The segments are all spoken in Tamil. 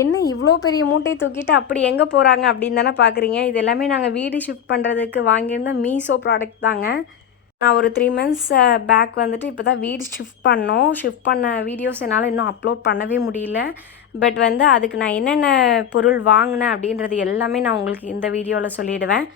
என்ன இவ்வளோ பெரிய மூட்டையை தூக்கிட்டு அப்படி எங்கே போகிறாங்க அப்படின்னு தானே பார்க்குறீங்க. இது எல்லாமே நாங்கள் வீடு ஷிஃப்ட் பண்ணுறதுக்கு வாங்கியிருந்த மீஷோ ப்ராடக்ட் தாங்க. நான் ஒரு 3 மந்த்ஸ் பேக் வந்துட்டு இப்போ தான் வீடு ஷிஃப்ட் பண்ணோம். ஷிஃப்ட் பண்ண வீடியோஸ் என்னால் இன்னும் அப்லோட் பண்ணவே முடியல. பட் வந்து அதுக்கு நான் என்னென்ன பொருள் வாங்கினேன் அப்படின்றது எல்லாமே நான் உங்களுக்கு இந்த வீடியோவில் சொல்லிவிடுவேன்.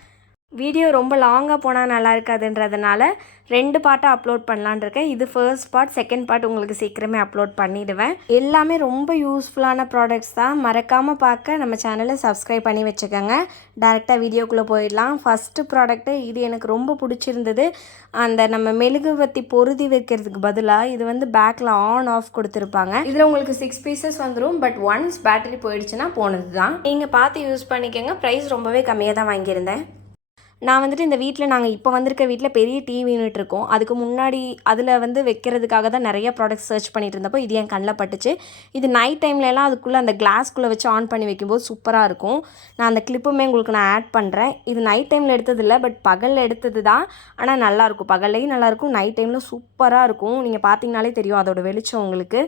வீடியோ ரொம்ப லாங்காக போனால் நல்லா இருக்காதுன்றதுனால 2 பார்ட்டாக அப்லோட் பண்ணலான் இருக்கேன். இது ஃபர்ஸ்ட் பார்ட், செகண்ட் பார்ட் உங்களுக்கு சீக்கிரமே அப்லோட் பண்ணிவிடுவேன். எல்லாமே ரொம்ப யூஸ்ஃபுல்லான ப்ராடக்ட்ஸ் தான். மறக்காமல் பார்க்க நம்ம சேனலை சப்ஸ்கிரைப் பண்ணி வச்சுக்கோங்க. டேரெக்டாக வீடியோக்குள்ளே போயிடலாம். ஃபஸ்ட்டு ப்ராடக்ட்டு இது எனக்கு ரொம்ப பிடிச்சிருந்தது. அந்த நம்ம மெழுகுவர்த்தி பொருதி வைக்கிறதுக்கு பதிலாக இது வந்து பேக்கில் ஆன் ஆஃப் கொடுத்துருப்பாங்க. இதில் உங்களுக்கு 6 பீசஸ் வந்துடும். பட் ஒன்ஸ் பேட்டரி போயிடுச்சுன்னா போனது தான். நீங்கள் பார்த்து யூஸ் பண்ணிக்கோங்க. ப்ரைஸ் ரொம்பவே கம்மியாக தான் வாங்கியிருந்தேன். நான் வந்துட்டு இந்த வீட்டில் நாங்கள் இப்போ வந்திருக்க வீட்டில் பெரிய டிவி யூனிட் இருக்கும். அதுக்கு முன்னாடி அதில் வந்து வைக்கிறதுக்காக தான் நிறைய ப்ராடக்ட்ஸ் சர்ச் பண்ணிட்டு இருந்தப்போ இது என் கண்ணில் பட்டுச்சு. இது நைட் டைம்லலாம் அதுக்குள்ளே அந்த கிளாஸ்க்குள்ளே வச்சு ஆன் பண்ணி வைக்கும்போது சூப்பராக இருக்கும். நான் அந்த கிளிப்புமே உங்களுக்கு நான் ஆட் பண்ணுறேன். இது நைட் டைமில் எடுத்தது இல்லை, பட் பகலில் எடுத்தது தான். ஆனால் நல்லாயிருக்கும், பகல்லையும் நல்லாயிருக்கும், நைட் டைமில் சூப்பராக இருக்கும். நீங்கள் பார்த்தீங்கனாலே தெரியும் அதோட வெளிச்சம் உங்களுக்கு.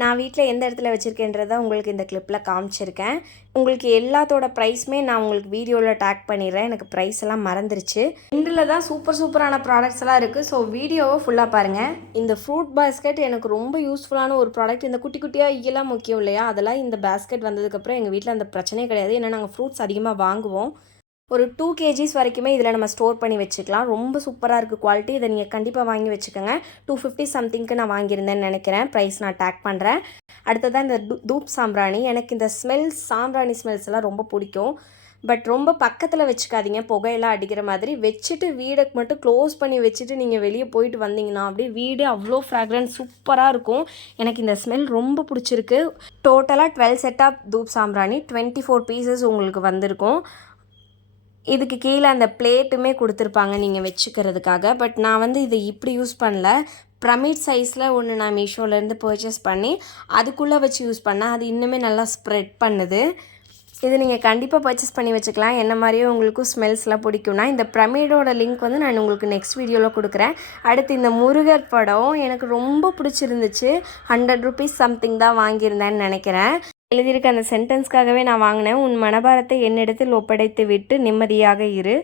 நான் வீட்டில் எந்த இடத்துல வச்சுருக்கேன்றதை உங்களுக்கு இந்த கிளிப்பில் காமிச்சிருக்கேன். உங்களுக்கு எல்லாத்தோட ப்ரைஸுமே நான் உங்களுக்கு வீடியோவில் டேக் பண்ணிடுறேன். எனக்கு ப்ரைஸ் எல்லாம் மறந்துருச்சு. இதில் தான் சூப்பரான ப்ராடக்ட்ஸ் எல்லாம் இருக்குது. ஸோ வீடியோவை ஃபுல்லாக பாருங்கள். இந்த ஃப்ரூட் பாஸ்கெட் எனக்கு ரொம்ப யூஸ்ஃபுல்லான ஒரு ப்ராடக்ட். இந்த குட்டி குட்டியாக ஈயெல்லாம் முக்கியம் இல்லையா, அதெல்லாம் இந்த பாஸ்கெட் வந்ததுக்கப்புறம் எங்கள் வீட்டில் அந்த பிரச்சனையே கிடையாது. ஏன்னா நாங்கள் ஃப்ரூட்ஸ் அதிகமாக வாங்குவோம். ஒரு 2 kgs வரைக்குமே இதில் நம்ம ஸ்டோர் பண்ணி வச்சுக்கலாம். ரொம்ப சூப்பராக இருக்குது குவாலிட்டி. இதை நீங்கள் கண்டிப்பாக வாங்கி வச்சுக்கோங்க. 250 சம்திங்க்கு நான் வாங்கியிருந்தேன்னு நினைக்கிறேன். ப்ரைஸ் நான் டேக் பண்ணுறேன். அடுத்ததான் இந்த தூப் சாம்பிராணி. எனக்கு இந்த சாம்பிராணி ஸ்மெல்ஸ் எல்லாம் ரொம்ப பிடிக்கும். பட் ரொம்ப பக்கத்தில் வச்சுக்காதீங்க, புகையெல்லாம் அடிக்கிற மாதிரி. வச்சுட்டு வீடை மட்டும் க்ளோஸ் பண்ணி வச்சுட்டு நீங்கள் வெளியே போயிட்டு வந்தீங்கன்னா அப்படியே வீடு அவ்வளோ ஃப்ராக்ரன்ஸ் சூப்பராக இருக்கும். எனக்கு இந்த ஸ்மெல் ரொம்ப பிடிச்சிருக்கு. டோட்டலாக 12 செட் ஆஃப் தூப் சாம்பிராணி 24 பீசஸ் உங்களுக்கு வந்திருக்கும். இதுக்கு கீழே அந்த பிளேட்டுமே கொடுத்துருப்பாங்க நீங்கள் வச்சுக்கிறதுக்காக. பட் நான் வந்து இதை இப்படி யூஸ் பண்ணல. பிரமிட் சைஸில் ஒன்று நான் மீஷோலேருந்து பர்ச்சேஸ் பண்ணி அதுக்குள்ளே வச்சு யூஸ் பண்ணேன். அது இன்னுமே நல்லா ஸ்ப்ரெட் பண்ணுது. இது நீங்கள் கண்டிப்பாக பர்ச்சேஸ் பண்ணி வச்சுக்கலாம். என்ன மாதிரியே உங்களுக்கும் ஸ்மெல்ஸ்லாம் பிடிக்கும்னா இந்த பிரமிடோட லிங்க் வந்து நான் உங்களுக்கு நெக்ஸ்ட் வீடியோவில் கொடுக்குறேன். அடுத்து இந்த முருகர் படம் எனக்கு ரொம்ப பிடிச்சிருந்துச்சு. 100 rupees சம்திங் தான் வாங்கியிருந்தேன்னு நினைக்கிறேன். எழுதியிருக்க அந்த சென்டென்ஸ்க்காகவே நான் வாங்கினேன். உன் மனபாரத்தை என்னிடத்தில் ஒப்படைத்து விட்டு நிம்மதியாக இரு,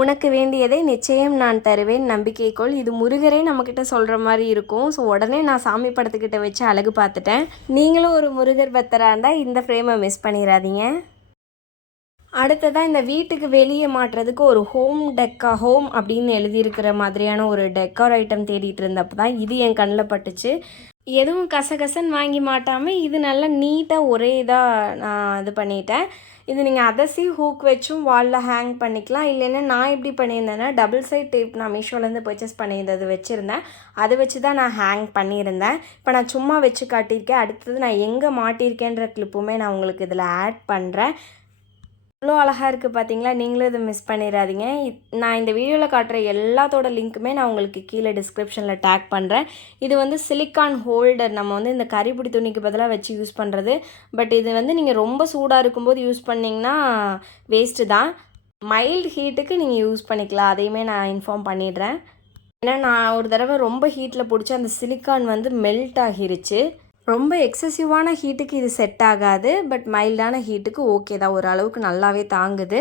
உனக்கு வேண்டியதை நிச்சயம் நான் தருவேன், நம்பிக்கைக்கோள். இது முருகரே நம்மக்கிட்ட சொல்கிற மாதிரி இருக்கும். ஸோ உடனே நான் சாமி படத்துக்கிட்ட வச்சு அழகு பார்த்துட்டேன். நீங்களும் ஒரு முருகர் பக்தராக இருந்தால் இந்த ஃப்ரேமை மிஸ் பண்ணிடாதீங்க. அடுத்ததாக இந்த வீட்டுக்கு வெளியே மாட்டுறதுக்கு ஒரு ஹோம் அப்படின்னு எழுதியிருக்கிற மாதிரியான ஒரு டெக்கார் ஐட்டம் தேடிட்டு இருந்தப்போ தான் இது என் கண்ணில் பட்டுச்சு. எதுவும் கசகசன்னு வாங்கி மாட்டாமல் இது நல்லா நீட்டாக ஒரே இதாக நான் இது பண்ணிட்டேன். இது நீங்கள் அதசி ஹூக் வச்சும் வாலில் ஹேங் பண்ணிக்கலாம். இல்லைன்னா நான் எப்படி பண்ணியிருந்தேன்னா டபுள் சைட் டேப் நான் மீஷோலேருந்து பர்ச்சேஸ் பண்ணியிருந்தது வச்சுருந்தேன். அதை வச்சு தான் நான் ஹேங் பண்ணியிருந்தேன். இப்போ நான் சும்மா வச்சு காட்டியிருக்கேன். அடுத்தது நான் எங்கே மாட்டியிருக்கேன்ற கிளிப்புமே நான் உங்களுக்கு இதில் ஆட் பண்ணுறேன். இவ்வளோ அழகாக இருக்குது பார்த்தீங்களா. நீங்களும் இதை மிஸ் பண்ணிடாதீங்க. நான் இந்த வீடியோவில் காட்டுற எல்லாத்தோட லிங்க்குமே நான் உங்களுக்கு கீழே டிஸ்கிரிப்ஷனில் டேக் பண்ணுறேன். இது வந்து சிலிக்கான் ஹோல்டர். நம்ம வந்து இந்த கரிப்பிடி துணிக்கு பதிலாக வச்சு யூஸ் பண்ணுறது. பட் இது வந்து நீங்கள் ரொம்ப சூடாக இருக்கும்போது யூஸ் பண்ணிங்கன்னா வேஸ்ட்டு தான். மைல்டு ஹீட்டுக்கு நீங்கள் யூஸ் பண்ணிக்கலாம். அதையுமே நான் இன்ஃபார்ம் பண்ணிடுறேன். ஏன்னா நான் ஒரு தடவை ரொம்ப ஹீட்டில் பிடிச்சி அந்த சிலிக்கான் வந்து மெல்ட் ஆகிருச்சு. ரொம்ப எக்ஸசிவான ஹீட்டுக்கு இது செட் ஆகாது. பட் மைல்டான ஹீட்டுக்கு ஓகே தான், ஓரளவுக்கு நல்லாவே தாங்குது.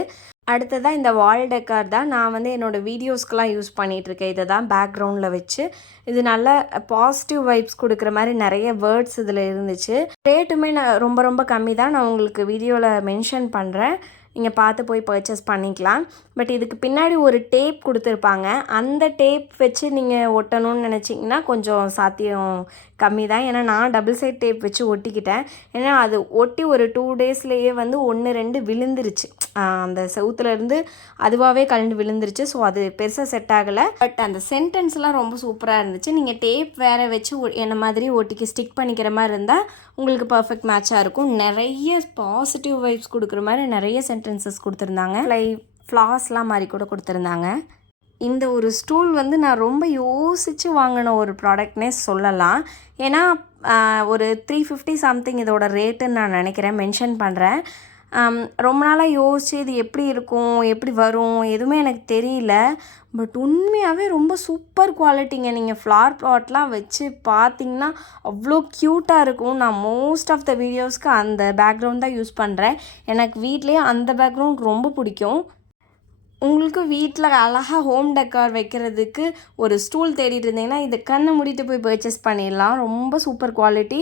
அடுத்ததாக இந்த வால் டெக்கார் தான் நான் வந்து என்னோடய வீடியோஸ்க்கெலாம் யூஸ் பண்ணிகிட்ருக்கேன். இதை தான் பேக்ரவுண்டில் வச்சு. இது நல்லா பாசிட்டிவ் வைப்ஸ் கொடுக்குற மாதிரி நிறைய வேர்ட்ஸ் இதில் இருந்துச்சு. ரேட்டுமே நான் ரொம்ப கம்மி தான். நான் உங்களுக்கு வீடியோவில் மென்ஷன் பண்ணுறேன். நீங்கள் பார்த்து போய் பர்ச்சேஸ் பண்ணிக்கலாம். பட் இதுக்கு பின்னாடி ஒரு டேப் கொடுத்துருப்பாங்க. அந்த டேப் வச்சு நீங்கள் ஒட்டணும்னு நினச்சிங்கன்னா கொஞ்சம் சாத்தியம் கம்மி தான். ஏன்னா நான் டபுள் சைட் டேப் வச்சு ஒட்டிக்கிட்டேன். ஏன்னா அது ஒட்டி ஒரு 2 daysலேயே வந்து 1-2 விழுந்துருச்சு. அந்த செவுத்துலேருந்து அதுவாகவே கலந்து விழுந்துருச்சு. ஸோ அது பெருசாக செட் ஆகலை. பட் அந்த சென்டென்ஸ்லாம் ரொம்ப சூப்பராக இருந்துச்சு. நீங்கள் டேப் வேறு வச்சு என்ன மாதிரி ஒட்டிக்கு ஸ்டிக் பண்ணிக்கிற மாதிரி இருந்தால் உங்களுக்கு பர்ஃபெக்ட் மேட்சாக இருக்கும். நிறைய பாசிட்டிவ் வைப்ஸ் கொடுக்குற மாதிரி நிறைய சென்டென்சஸ் கொடுத்துருந்தாங்க. ஃப்ளாஸ்லாம் மாதிரி கூட கொடுத்துருந்தாங்க. இந்த ஒரு ஸ்டூல் வந்து நான் ரொம்ப யோசித்து வாங்கின ஒரு ப்ராடக்ட்னே சொல்லலாம். ஏன்னா ஒரு 350 சம்திங் இதோட ரேட்டுன்னு நான் நினைக்கிறேன். மென்ஷன் பண்ணுறேன். ரொம்ப நாளாக யோசிச்சு இது எப்படி இருக்கும், எப்படி வரும் எதுவுமே எனக்கு தெரியல. பட் உண்மையாகவே ரொம்ப சூப்பர் குவாலிட்டிங்க. நீங்கள் ஃப்ளவர் பாட்லாம் வச்சு பார்த்தீங்கன்னா அவ்வளோ க்யூட்டாக இருக்கும். நான் மோஸ்ட் ஆஃப் த வீடியோஸ்க்கு அந்த பேக்ரவுண்ட் தான் யூஸ் பண்ணுறேன். எனக்கு வீட்லேயே அந்த பேக்ரவுண்ட் ரொம்ப பிடிக்கும். உங்களுக்கு வீட்டில் அழகாக ஹோம் டெக்கார் வைக்கிறதுக்கு ஒரு ஸ்டூல் தேடிட்டு இருந்தீங்கன்னா இது கண்ணை மூடிட்டு போய் பர்ச்சேஸ் பண்ணிடலாம். ரொம்ப சூப்பர் குவாலிட்டி.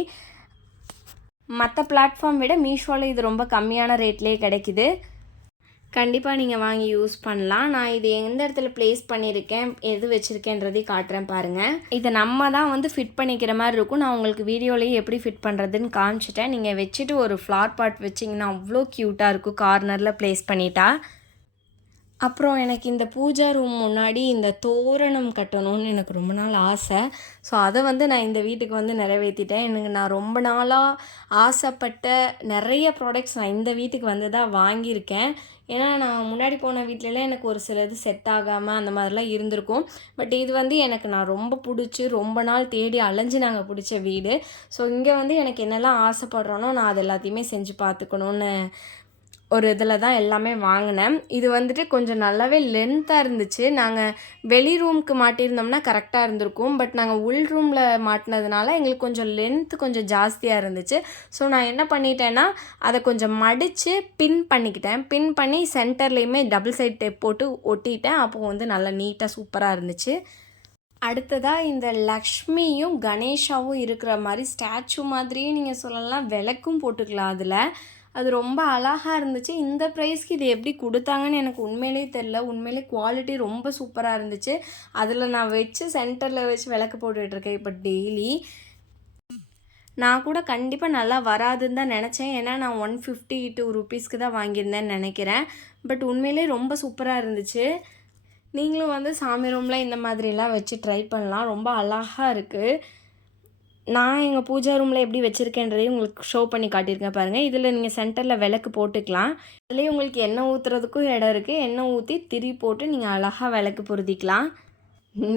மற்ற பிளாட்ஃபார்ம் விட மீஷோவில் இது ரொம்ப கம்மியான ரேட்லேயே கிடைக்குது. கண்டிப்பாக நீங்கள் வாங்கி யூஸ் பண்ணலாம். நான் இது எந்த இடத்துல ப்ளேஸ் பண்ணியிருக்கேன், எது வச்சுருக்கேன்றதையும் காட்டுறேன் பாருங்கள். இதை நம்ம தான் வந்து ஃபிட் பண்ணிக்கிற மாதிரி இருக்கும். நான் உங்களுக்கு வீடியோலேயே எப்படி ஃபிட் பண்ணுறதுன்னு காமிச்சிட்டேன். நீங்கள் வச்சுட்டு ஒரு ஃப்ளார் பாட் வச்சிங்கன்னா அவ்வளோ க்யூட்டாக இருக்கும் கார்னரில் ப்ளேஸ் பண்ணிட்டா. அப்புறம் எனக்கு இந்த பூஜா ரூம் முன்னாடி இந்த தோரணம் கட்டணும்னு எனக்கு ரொம்ப நாள் ஆசை. ஸோ அதை வந்து நான் இந்த வீட்டுக்கு வந்து நிறைவேற்றிட்டேன். எனக்கு நான் ரொம்ப நாளாக ஆசைப்பட்ட நிறைய ப்ராடக்ட்ஸ் நான் இந்த வீட்டுக்கு வந்து தான் வாங்கியிருக்கேன். ஏன்னா நான் முன்னாடி போன வீட்டிலலாம் எனக்கு ஒரு சில இது செட் ஆகாமல் அந்த மாதிரிலாம் இருந்திருக்கும். பட் இது வந்து எனக்கு நான் ரொம்ப பிடிச்சி ரொம்ப நாள் தேடி அலைஞ்சு நாங்கள் பிடிச்ச வீடு. ஸோ இங்கே வந்து எனக்கு என்னெல்லாம் ஆசைப்படுறோனோ நான் அது எல்லாத்தையுமே செஞ்சு பார்த்துக்கணுன்னு ஒரு இதில் தான் எல்லாமே வாங்கினேன். இது வந்துட்டு கொஞ்சம் நல்லாவே லென்த்தாக இருந்துச்சு. நாங்கள் வெளி ரூமுக்கு மாட்டியிருந்தோம்னா கரெக்டாக இருந்திருக்கும். பட் நாங்கள் உள் ரூமில் மாட்டினதுனால எங்களுக்கு கொஞ்சம் லென்த்து கொஞ்சம் ஜாஸ்தியாக இருந்துச்சு. ஸோ நான் என்ன பண்ணிட்டேன்னா அதை கொஞ்சம் மடித்து பின் பண்ணிக்கிட்டேன். பின் பண்ணி சென்டர்லேயுமே டபுள் சைட் டேப் போட்டு ஒட்டிட்டேன். அப்போது வந்து நல்லா நீட்டாக சூப்பராக இருந்துச்சு. அடுத்ததாக இந்த லக்ஷ்மியும் கணேஷாவும் இருக்கிற மாதிரி ஸ்டாச்சு மாதிரியே நீங்கள் சொல்லலாம். விளக்கும் போட்டுக்கலாம் அதில். அது ரொம்ப அழகாக இருந்துச்சு. இந்த ப்ரைஸ்க்கு இது எப்படி கொடுத்தாங்கன்னு எனக்கு உண்மையிலே தெரில. உண்மையிலே குவாலிட்டி ரொம்ப சூப்பராக இருந்துச்சு. அதில் நான் வச்சு சென்டரில் வச்சு விளக்கு போட்டுட்ருக்கேன் இப்போ டெய்லி. நான் கூட கண்டிப்பாக நல்லா வராதுன்னு தான் நினச்சேன். ஏன்னா நான் 152 ரூபீஸ்க்கு தான் வாங்கியிருந்தேன்னு நினைக்கிறேன். பட் உண்மையிலே ரொம்ப சூப்பராக இருந்துச்சு. நீங்களும் வந்து சாமி ரூமில் இந்த மாதிரிலாம் வச்சு ட்ரை பண்ணலாம். ரொம்ப அழகாக இருக்குது. நான் எங்கள் பூஜா ரூமில் எப்படி வச்சுருக்கேன்றதையும் உங்களுக்கு ஷோ பண்ணி காட்டியிருக்கேன் பாருங்கள். இதில் நீங்கள் சென்டரில் விளக்கு போட்டுக்கலாம். அதுலேயே உங்களுக்கு எண்ணெய் ஊற்றுறதுக்கும் இடம் இருக்குது. எண்ணெய் ஊற்றி திரி போட்டு நீங்கள் அழகாக விளக்கு பொருத்திக்கலாம்.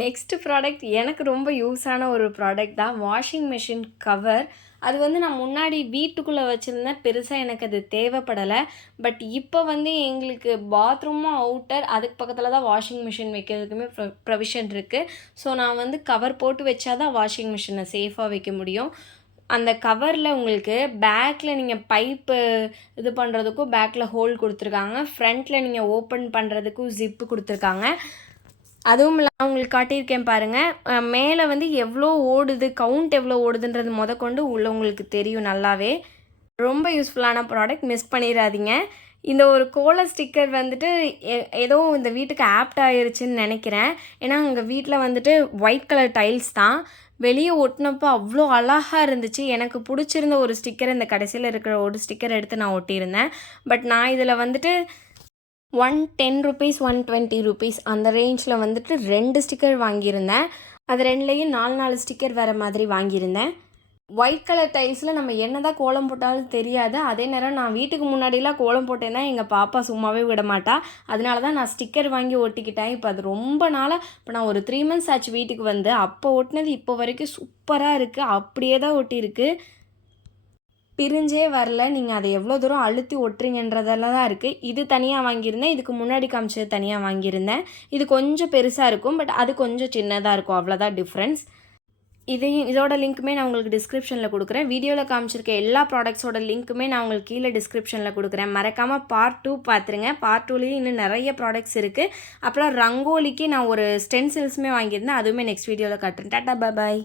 நெக்ஸ்ட் ப்ராடக்ட் எனக்கு ரொம்ப யூஸான ஒரு ப்ராடக்ட் தான். Washing machine cover. அது வந்து நான் முன்னாடி வீட்டுக்குள்ளே வச்சுருந்தேன். பெருசாக எனக்கு அது தேவைப்படலை. பட் இப்போ வந்து எங்களுக்கு பாத்ரூமும் அவுட்டர் அதுக்கு பக்கத்தில் தான் வாஷிங் மிஷின் வைக்கிறதுக்குமே ப்ரொவிஷன் இருக்குது. ஸோ நான் வந்து கவர் போட்டு வச்சா தான் வாஷிங் மிஷினை சேஃபாக வைக்க முடியும். அந்த கவரில் உங்களுக்கு பேக்கில் நீங்கள் பைப்பு இது பண்ணுறதுக்கும் பேக்கில் ஹோல் கொடுத்துருக்காங்க. ஃப்ரண்ட்டில் நீங்கள் ஓப்பன் பண்ணுறதுக்கும் ஜிப்பு கொடுத்துருக்காங்க. அதுவும் இல்லாமல் உங்களுக்கு காட்டியிருக்கேன் பாருங்கள். மேலே வந்து எவ்வளோ ஓடுது, கவுண்ட் எவ்வளோ ஓடுதுன்றது முதற்கொண்டு உள்ள உங்களுக்கு தெரியும் நல்லாவே. ரொம்ப யூஸ்ஃபுல்லான ப்ராடக்ட், மிஸ் பண்ணிடாதீங்க. இந்த ஒரு கோல ஸ்டிக்கர் வந்துட்டு ஏதோ இந்த வீட்டுக்கு ஆப்ட் ஆகிருச்சுன்னு நினைக்கிறேன். ஏன்னா எங்கள் வீட்டில் வந்துட்டு ஒயிட் கலர் டைல்ஸ் தான். வெளியே ஒட்டினப்போ அவ்வளோ அழகாக இருந்துச்சு. எனக்கு பிடிச்சிருந்த ஒரு ஸ்டிக்கர் இந்த கடைசியில் இருக்கிற ஒரு ஸ்டிக்கர் எடுத்து நான் ஒட்டியிருந்தேன். பட் நான் இதில் வந்துட்டு 110 ரூபீஸ் 120 ரூபீஸ் அந்த ரேஞ்சில் வந்துட்டு 2 ஸ்டிக்கர் வாங்கியிருந்தேன். அது 2லேயும் 4 ஸ்டிக்கர் வேறு மாதிரி வாங்கியிருந்தேன். ஒயிட் கலர் டைல்ஸில் நம்ம என்ன தான் கோலம் போட்டாலும் தெரியாது. அதே நேரம் நான் வீட்டுக்கு முன்னாடிலாம் கோலம் போட்டேன்னா எங்கள் பாப்பா சும்மாவே விட மாட்டா. அதனால தான் நான் ஸ்டிக்கர் வாங்கி ஒட்டிக்கிட்டேன். இப்போ அது ரொம்ப நாளாக, இப்போ நான் ஒரு 3 months ஆச்சு வீட்டுக்கு வந்து. அப்போ ஒட்டினது இப்போ வரைக்கும் சூப்பராக இருக்குது. அப்படியே தான் ஒட்டியிருக்கு, பிரிஞ்சே வரல. நீங்கள் அதை எவ்வளோ தூரம் அழுத்தி ஒட்டுறீங்கன்றதெல்லாம் தான் இருக்குது. இது தனியாக வாங்கியிருந்தேன். இதுக்கு முன்னாடி காமிச்சது தனியாக வாங்கியிருந்தேன். இது கொஞ்சம் பெருசாக இருக்கும். பட் அது கொஞ்சம் சின்னதாக இருக்கும். அவ்வளோதான் டிஃப்ரென்ஸ். இதோட லிங்க்குமே நான் உங்களுக்கு டிஸ்கிரிப்ஷனில் கொடுக்குறேன். வீடியோவில் காமிச்சிருக்க எல்லா ப்ராடக்ட்ஸோட லிங்க்குமே நான் உங்களுக்கு கீழே டிஸ்கிரிப்ஷனில் கொடுக்குறேன். மறக்காமல் பார்ட் 2 பார்த்துருங்க. பார்ட் 2லேயும் இன்னும் நிறைய ப்ராடக்ட்ஸ் இருக்குது. அப்புறம் ரங்கோலிக்கு நான் ஒரு ஸ்டென்சில்ஸுமே வாங்கியிருந்தேன். அதுவுமே நெக்ஸ்ட் வீடியோவில் காட்டுறேன். டாட்டா பாய்.